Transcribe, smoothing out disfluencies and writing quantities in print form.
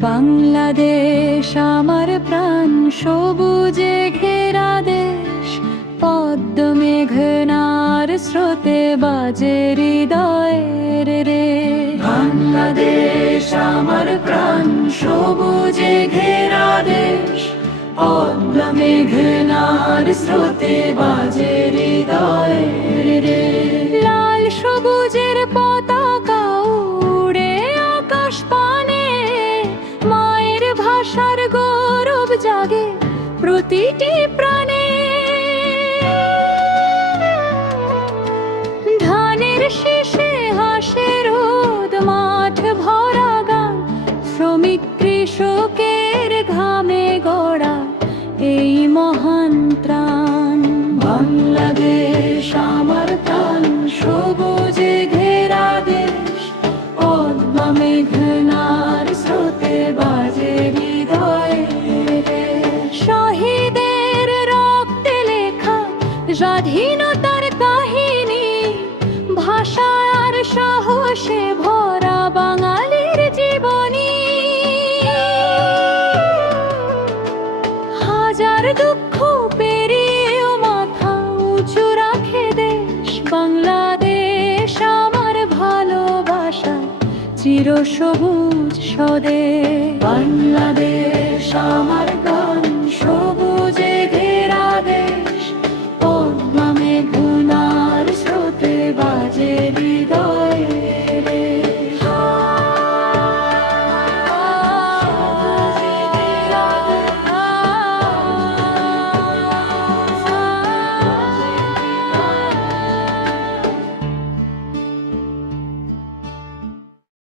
বাংলাদেশ আমার প্রাণ, সবুজে ঘেরা দেশ। পদ্ম মেঘনার স্রোতে বাজে হৃদয়ের রে। বাংলাদেশ আমার প্রাণ, সবুজে ঘেরা দেশ। পদ্ম মেঘনার স্রোতে বাজে হৃদয়ের রে। লাল সবুজের পতাকা উড়ে আকাশ পানে, মায়ের ভাষার গৌরব জাগে প্রতিটি প্রাণে। ধানের শীষে হাসে রোদ, মাঠ ভরা গান। শ্রমিক কৃষকের ঘামে গড়া এই মহান ত্রাণ। বাংলাদেশ আমার প্রাণ, সবুজে ঘেরা দেশ। পদ্ম মেঘনার স্রোতে বাজে হৃদয়ে। শহীদের রক্তে লেখা স্বাধীনতার কাহিনী, ভাষা আর সাহসে ভরা বাঙালির জীবনী। হাজার দুঃখ পেরিয়েও মাথা উঁচু রাখে দেশ। বাংলাদেশ আমার ভালোবাসা চিরসবুজ স্বদেশ।